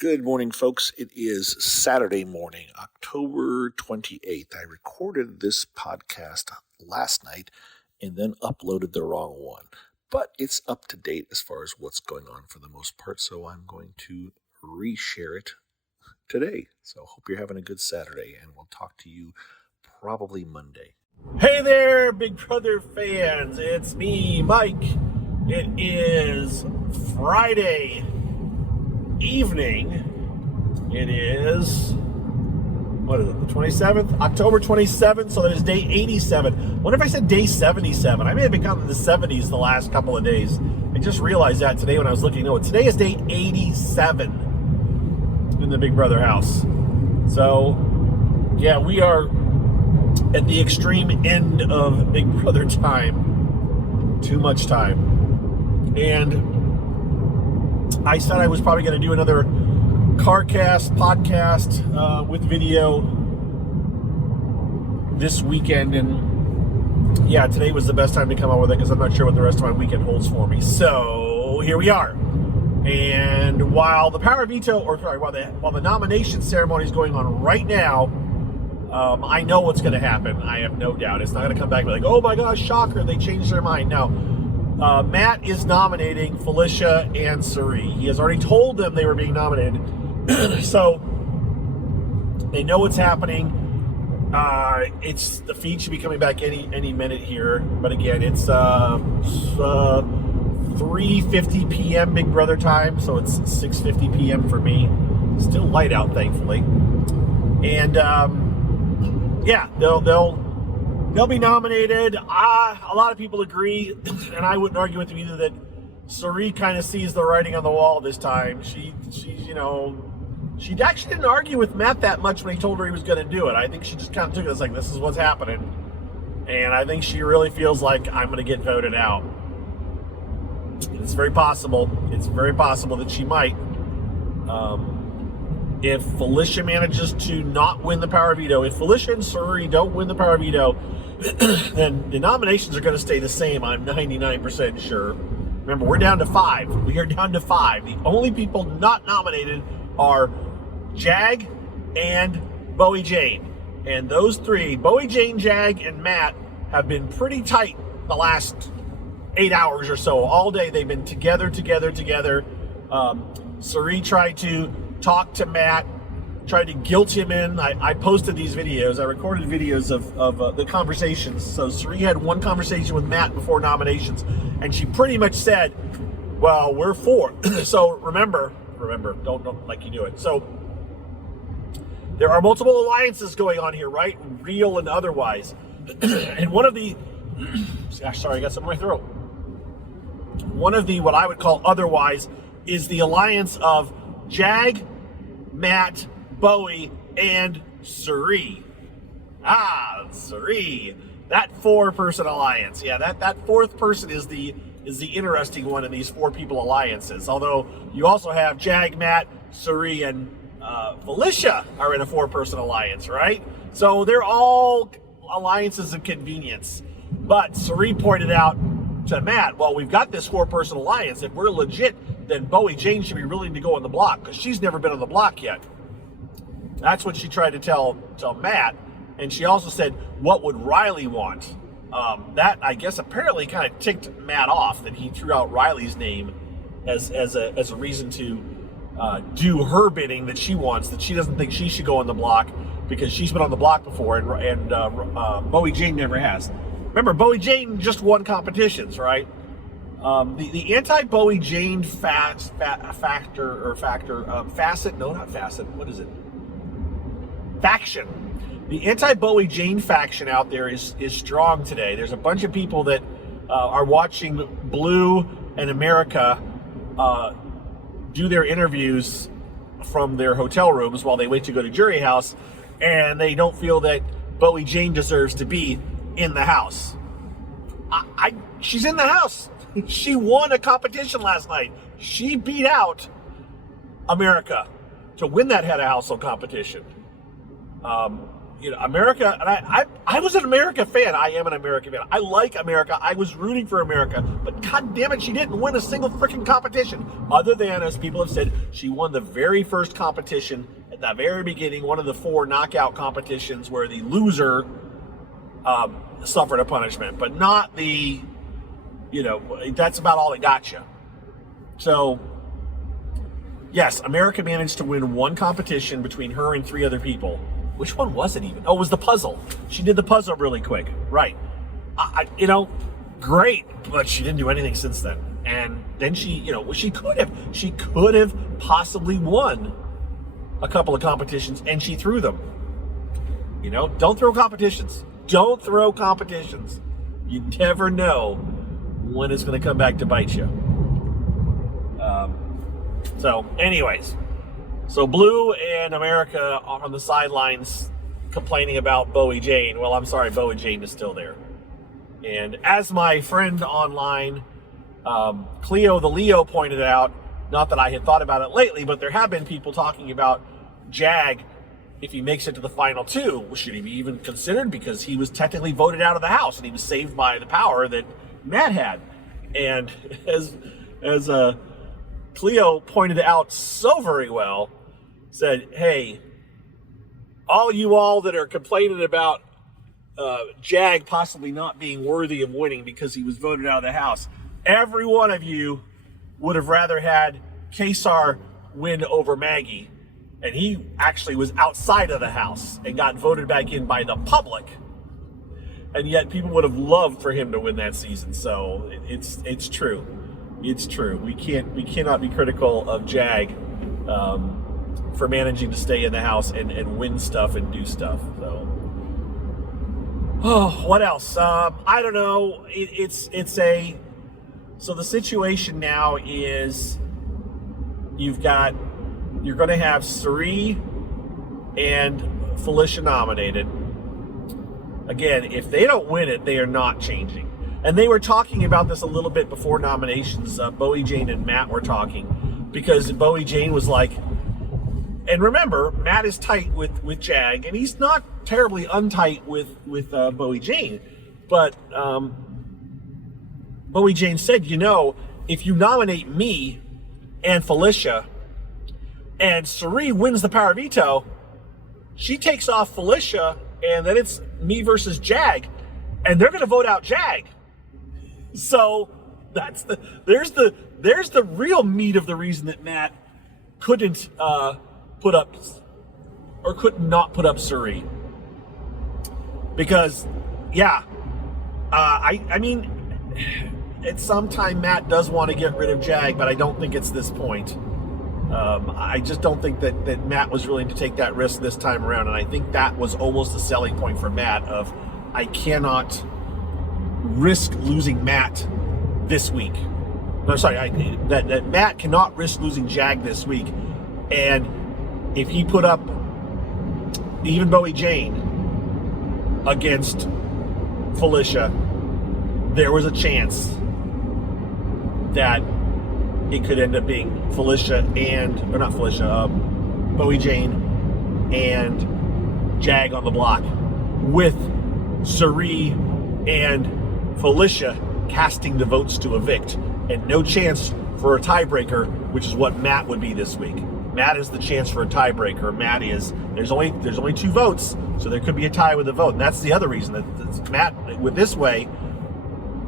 Good morning, folks. It is Saturday morning, October 28th. I recorded this podcast last night and then uploaded the wrong one. But it's up to date as far as what's going on for the most part, so I'm going to reshare it today. So hope you're having a good Saturday, and we'll talk to you probably Monday. Hey there, Big Brother fans. It's me, Mike. It is Friday evening. It is, the 27th? October 27th, so that is day 87. What if I said day 77? I may have been counting the 70s the last couple of days. I just realized that today when I was looking. No, today is day 87 in the Big Brother house. So, yeah, we are at the extreme end of Big Brother time. Too much time. And I said I was probably going to do another CarCast podcast with video this weekend, and yeah, today was the best time to come out with it because I'm not sure what the rest of my weekend holds for me. So here we are. And while the while the nomination ceremony is going on right now, I know what's going to happen. I have no doubt. It's not going to come back and be like, oh my gosh, shocker, they changed their mind. No. Matt is nominating Felicia and Cirie. He has already told them they were being nominated. So they know what's happening. The feed should be coming back any minute here. But again, it's 3:50 p.m. Big Brother time, so it's 6:50 p.m. for me. Still light out, thankfully. And yeah, they'll be nominated. A lot of people agree, and I wouldn't argue with them either, that Cirie kind of sees the writing on the wall this time. She actually didn't argue with Matt that much when he told her he was going to do it. I think she just kind of took it as like, this is what's happening. And I think she really feels like I'm going to get voted out. It's very possible. It's very possible that she might. If Felicia manages to not win the power veto, if Felicia and Cirie don't win the power veto, then the nominations are going to stay the same. I'm 99% sure. Remember, we're down to 5. We are down to 5. The only people not nominated are Jag and Bowie Jane. And those three, Bowie Jane, Jag, and Matt, have been pretty tight the last 8 hours or so. All day they've been together. Cirie tried to talk to Matt, tried to guilt him in. I posted these videos. I recorded videos of the conversations. So Cirie had one conversation with Matt before nominations, and she pretty much said, well, we're for. So remember, don't like you do it. So there are multiple alliances going on here, right? Real and otherwise. And one of the, sorry, I got something in my throat. One of the, what I would call otherwise, is the alliance of Jag, Matt, Bowie, and Cirie. Cirie. That 4-person alliance. Yeah, that fourth person is the interesting one in these 4-people alliances. Although you also have Jag, Matt, Cirie, and Felicia are in a 4-person alliance, right? So they're all alliances of convenience. But Cirie pointed out to Matt, well, we've got this 4-person alliance. If we're legit, then Bowie Jane should be willing to go on the block because she's never been on the block yet. That's what she tried to tell Matt. And she also said, what would Riley want? That, I guess, apparently kind of ticked Matt off that he threw out Riley's name as a reason to do her bidding that she wants, that she doesn't think she should go on the block because she's been on the block before and Bowie Jane never has. Remember, Bowie Jane just won competitions, right? The anti-Bowie Jane facet. No, not facet. What is it? Faction. The anti-Bowie Jane faction out there is strong today. There's a bunch of people that are watching Blue and America do their interviews from their hotel rooms while they wait to go to Jury House, and they don't feel that Bowie Jane deserves to be in the house. She's in the house. She won a competition last night. She beat out America to win that head of household competition. America, and I was an America fan. I am an American fan. I like America. I was rooting for America, but god damn it, she didn't win a single freaking competition. Other than, as people have said, she won the very first competition at the very beginning, one of the 4 knockout competitions where the loser suffered a punishment, but not the, that's about all it got you. So, yes, America managed to win 1 competition between her and 3 other people. Which one was it even? Oh, it was the puzzle. She did the puzzle really quick. Right. Great, but she didn't do anything since then. And then she could have possibly won a couple of competitions, and she threw them. Don't throw competitions. Don't throw competitions. You never know when it's going to come back to bite you. So, anyways. So Blue and America are on the sidelines complaining about Bowie Jane. Well, I'm sorry, Bowie Jane is still there. And as my friend online, Cleo the Leo, pointed out, not that I had thought about it lately, but there have been people talking about Jag, if he makes it to the final 2, should he be even considered? Because he was technically voted out of the House, and he was saved by the power that Matt had. And as Cleo pointed out so very well, said, hey, all that are complaining about Jag possibly not being worthy of winning because he was voted out of the House, every one of you would have rather had Kesar win over Maggie, and he actually was outside of the House and got voted back in by the public, and yet people would have loved for him to win that season. So it's true. It's true. We cannot be critical of Jag for managing to stay in the House and win stuff and do stuff. So, what else? I don't know. So the situation now is you're going to have Suri and Felicia nominated. Again, if they don't win it, they are not changing. And they were talking about this a little bit before nominations. Bowie Jane and Matt were talking, because Bowie Jane was like, and remember, Matt is tight with Jag, and he's not terribly untight with Bowie Jane. But Bowie Jane said, if you nominate me and Felicia, and Suri wins the power veto, she takes off Felicia, and then it's me versus Jag, and they're going to vote out Jag. So there's the real meat of the reason that Matt couldn't put up, or could not put up Suri. Because, I mean, at some time Matt does want to get rid of Jag, but I don't think it's this point. I just don't think that Matt was willing to take that risk this time around, and I think that was almost the selling point for Matt of, I cannot risk losing Matt this week. No, sorry, that Matt cannot risk losing Jag this week, and if he put up even Bowie Jane against Felicia, there was a chance that it could end up being Bowie Jane and Jag on the block, with Suri and Felicia casting the votes to evict, and no chance for a tiebreaker, which is what Matt would be this week. Matt is the chance for a tiebreaker. Matt is, there's only 2 votes, so there could be a tie with a vote. And that's the other reason that Matt, with this way,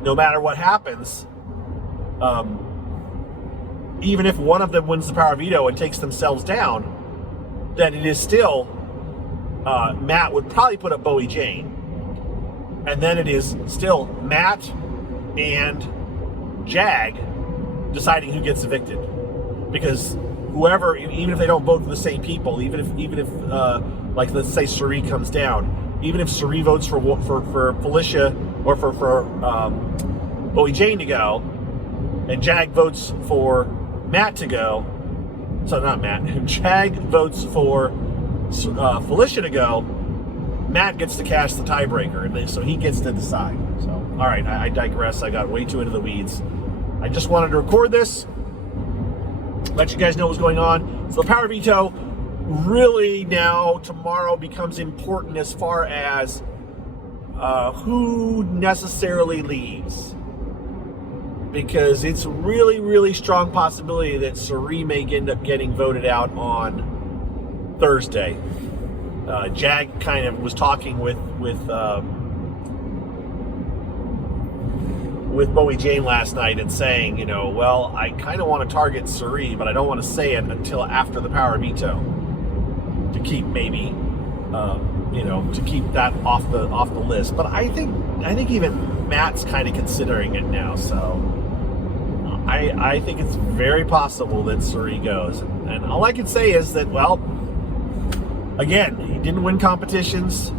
no matter what happens, even if one of them wins the power veto and takes themselves down, then it is still, Matt would probably put up Bowie Jane. And then it is still Matt and Jag deciding who gets evicted. Because whoever, even if they don't vote for the same people, even if like, let's say Suri comes down, even if Suri votes for Felicia or for Bowie Jane to go, and Jag votes for Matt to go, so not Matt, Jag votes for Felicia to go, Matt gets to cast the tiebreaker, and so he gets to decide. So, all right, I digress. I got way too into the weeds. I just wanted to record this, let you guys know what's going on. So the power veto really now tomorrow becomes important as far as who necessarily leaves. Because it's really, really strong possibility that Suri may end up getting voted out on Thursday. Jag kind of was talking with Bowie Jane last night and saying, you know, well, I kind of want to target Suri, but I don't want to say it until after the power veto to keep maybe, to keep that off the list. But I think even Matt's kind of considering it now. So I think it's very possible that Suri goes. And all I can say is that, well, again, he didn't win competitions.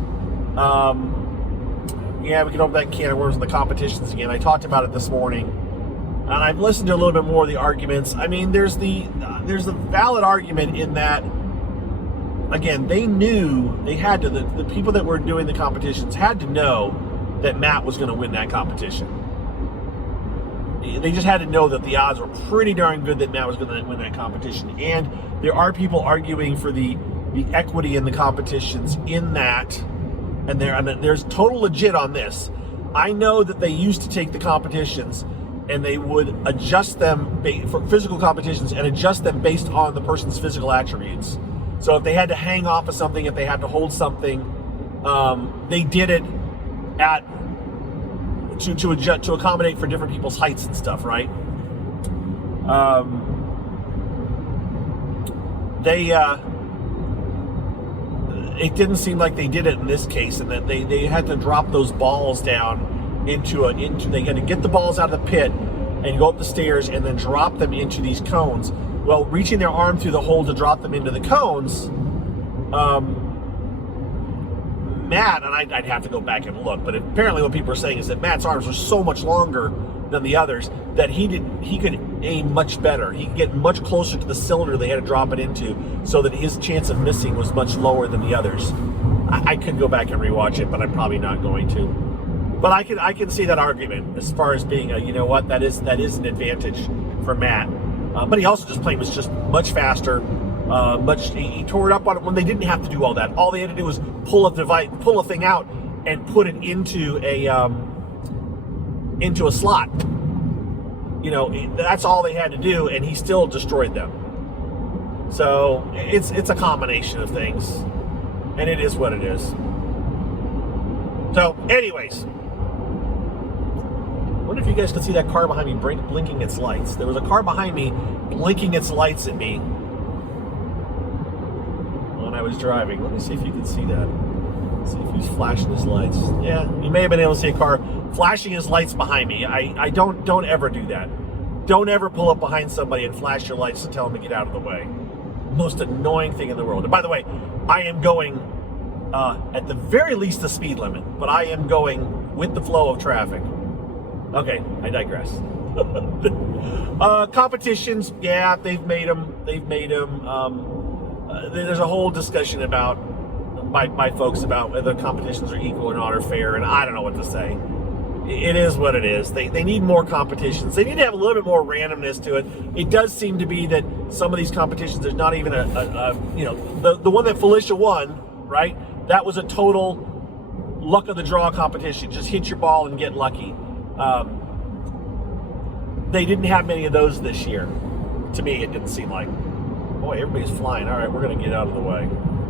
Yeah, we can open that can of worms in the competitions again. I talked about it this morning, and I've listened to a little bit more of the arguments. I mean, there's a valid argument in that, again, they knew they had to, the people that were doing the competitions had to know that Matt was going to win that competition. They just had to know that the odds were pretty darn good that Matt was going to win that competition. And there are people arguing for the equity in the competitions in that. And there's total legit on this. I know that they used to take the competitions and they would adjust them for physical competitions and adjust them based on the person's physical attributes. So if they had to hang off of something, if they had to hold something, they did it to adjust, to accommodate for different people's heights and stuff, right? It didn't seem like they did it in this case, and that they had to drop those balls down they had to get the balls out of the pit and go up the stairs and then drop them into these cones. Well, reaching their arm through the hole to drop them into the cones, Matt, and I'd have to go back and look, but apparently what people are saying is that Matt's arms were so much longer than the others that he could aim much better. He could get much closer to the cylinder they had to drop it into, so that his chance of missing was much lower than the others. I could go back and rewatch it, but I'm probably not going to. But I can see that argument as far as being you know what, that is an advantage for Matt. But he also was just much faster. He tore it up on it when they didn't have to do all that. All they had to do was pull a thing out and put it into a slot. You know, that's all they had to do, and he still destroyed them. So it's a combination of things, and it is what it is. So, anyways, I wonder if you guys can see that car behind me blinking its lights. There was a car behind me blinking its lights at me when I was driving. Let me see if you can see that. Let's see if he's flashing his lights. Yeah, you may have been able to see a car flashing his lights behind me. I don't ever do that. Don't ever pull up behind somebody and flash your lights to tell them to get out of the way. Most annoying thing in the world. And by the way, I am going at the very least the speed limit, but I am going with the flow of traffic. Okay, I digress. Competitions, yeah, they've made them. There's a whole discussion about by folks about whether competitions are equal or not, or fair, and I don't know what to say. It is what it is. They need more competitions. They need to have a little bit more randomness to it. It does seem to be that some of these competitions, there's not even the one that Felicia won, right? That was a total luck of the draw competition. Just hit your ball and get lucky. They didn't have many of those this year. To me, it didn't seem like. Boy, everybody's flying. All right, we're going to get out of the way.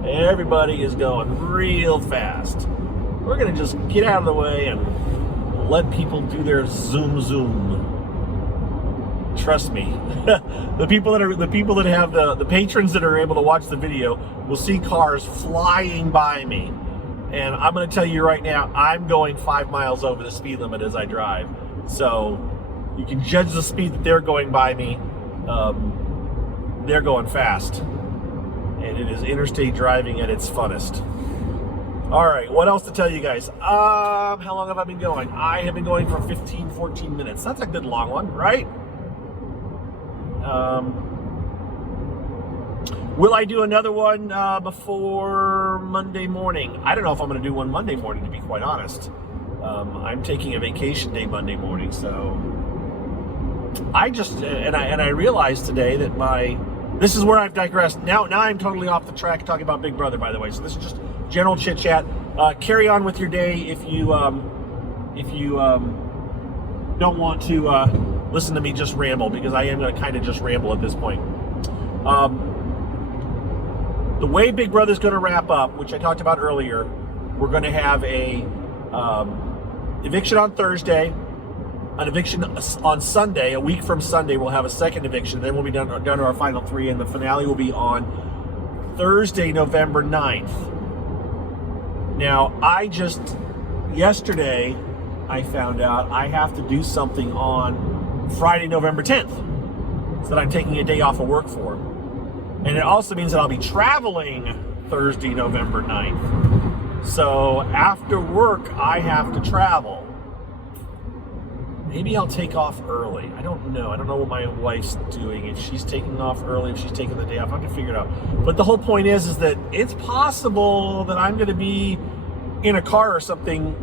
Everybody is going real fast. We're going to just get out of the way and let people do their zoom. Trust me. the people that have the patrons that are able to watch the video will see cars flying by me. And I'm going to tell you right now, I'm going 5 miles over the speed limit as I drive. So you can judge the speed that they're going by me. They're going fast. And it is interstate driving at its funnest. All right, what else to tell you guys? How long have I been going? I have been going for 15, 14 minutes. That's a good long one, right? Will I do another one before Monday morning? I don't know if I'm going to do one Monday morning, to be quite honest. I'm taking a vacation day Monday morning, so I realized today that my this is where I've digressed. Now I'm totally off the track talking about Big Brother, by the way. So this is just general chit chat. Carry on with your day if you don't want to listen to me just ramble, because I am going to kind of just ramble at this point. The way Big Brother's going to wrap up, which I talked about earlier, we're going to have a eviction on Thursday, an eviction on Sunday. A week from Sunday, we'll have a second eviction. Then we'll be down to our final three, and the finale will be on Thursday, November 9th. Now, yesterday, I found out I have to do something on Friday, November 10th, so that I'm taking a day off of work for. And it also means that I'll be traveling Thursday, November 9th. So after work, I have to travel. Maybe I'll take off early. I don't know. I don't know what my wife's doing. If she's taking off early, if she's taking the day off, I can figure it out. But the whole point is that it's possible that I'm going to be in a car or something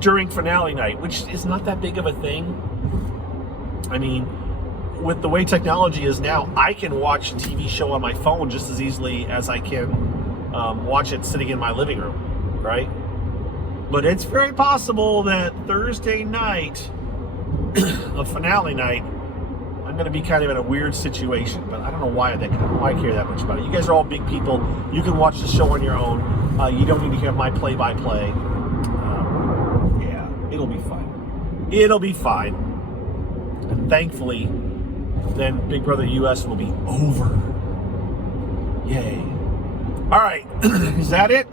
during finale night, which is not that big of a thing. I mean, with the way technology is now, I can watch a TV show on my phone just as easily as I can watch it sitting in my living room, right? But it's very possible that Thursday night, of finale night, I'm going to be kind of in a weird situation. But I don't know why I care that much about it. You guys are all big people. You can watch the show on your own. You don't need to hear my play-by-play. Yeah, it'll be fine. It'll be fine. And thankfully, then Big Brother US will be over. Yay. All right, is that it?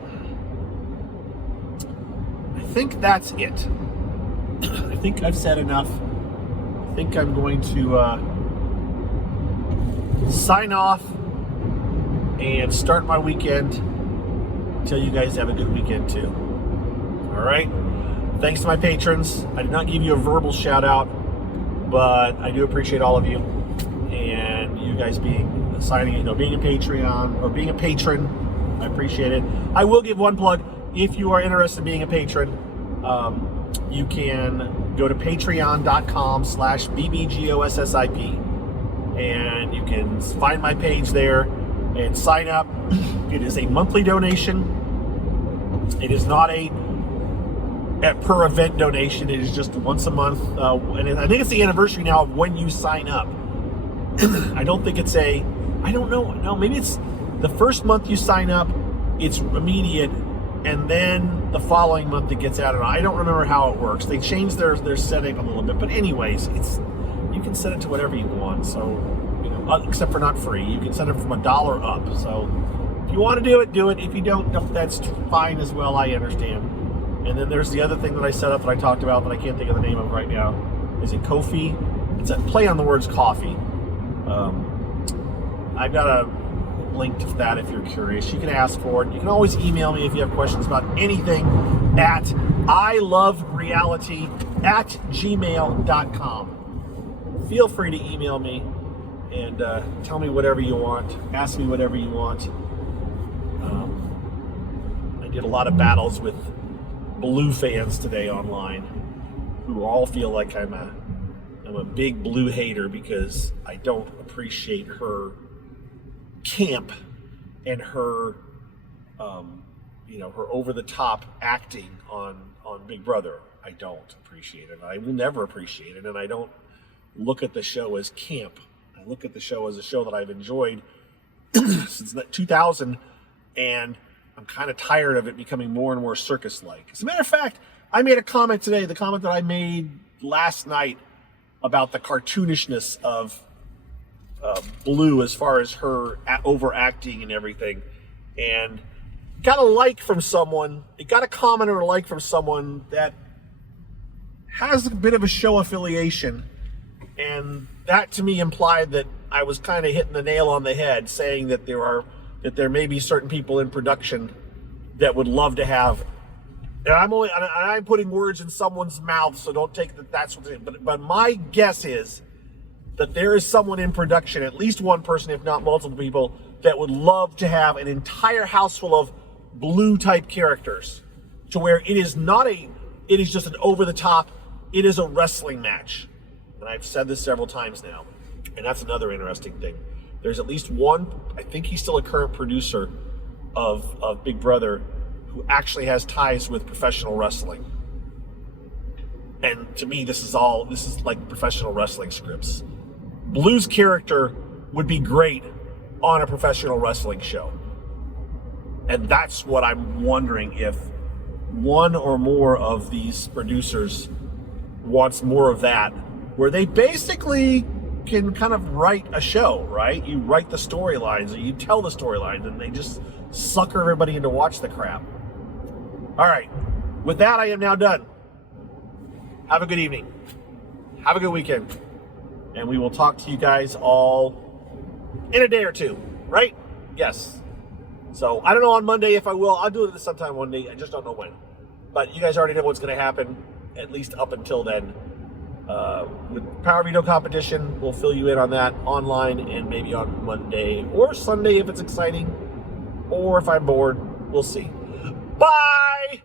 I think that's it. I think I've said enough. I think I'm going to sign off and start my weekend. Tell you guys have a good weekend too. All right. Thanks to my patrons. I did not give you a verbal shout out, but I do appreciate all of you, and you guys being a Patreon or being a patron. I appreciate it. I will give one plug. If you are interested in being a patron, you can go to patreon.com/bbgossip, and you can find my page there and sign up. It is a monthly donation. It is not a per event donation. It is just once a month, and I think it's the anniversary now of when you sign up. I don't think it's I don't know. No, maybe it's the first month you sign up, it's immediate, and then the following month it gets added on. I don't remember how it works. They changed their setting a little bit, but anyways, you can set it to whatever you want. So, except for not free, you can set it from $1 up. So, if you want to do it, do it. If you don't, that's fine as well. I understand. And then there's the other thing that I set up that I talked about, but I can't think of the name of right now. Is it Ko-fi? It's a play on the words coffee. I've got a link to that if you're curious. You can ask for it. You can always email me if you have questions about anything at ilovereality@gmail.com. Feel free to email me and tell me whatever you want. Ask me whatever you want. I did a lot of battles with Blue fans today online who all feel like I'm a big Blue hater because I don't appreciate her camp and her her over-the-top acting on Big Brother. I don't appreciate it. I will never appreciate it, and I don't look at the show as camp. I look at the show as a show that I've enjoyed since 2000, and I'm kind of tired of it becoming more and more circus-like. As a matter of fact, I made a comment today, the comment that I made last night about the cartoonishness of Blue as far as her overacting and everything, and got a like from someone. It got a comment or a like from someone that has a bit of a show affiliation, and that to me implied that I was kind of hitting the nail on the head, saying that there may be certain people in production that would love to have. And I'm putting words in someone's mouth, so don't take that that's what it is. But my guess is that there is someone in production, at least one person, if not multiple people, that would love to have an entire house full of Blue type characters, to where it is just an over the top, it is a wrestling match. And I've said this several times now, and that's another interesting thing. there's at least one, I think he's still a current producer of Big Brother, who actually has ties with professional wrestling. And to me, this is like professional wrestling scripts. Blue's character would be great on a professional wrestling show. And that's what I'm wondering, if one or more of these producers wants more of that, where they basically can kind of write a show, right? You write the storylines, or you tell the storylines, and they just sucker everybody into watch the crap. All right, with that, I am now done. Have a good evening. Have a good weekend. And we will talk to you guys all in a day or two, right? Yes. So I don't know on Monday if I will. I'll do it sometime one day. I just don't know when. But you guys already know what's going to happen, at least up until then. With Power Veto competition, we'll fill you in on that online and maybe on Monday or Sunday if it's exciting. Or if I'm bored, we'll see. Bye!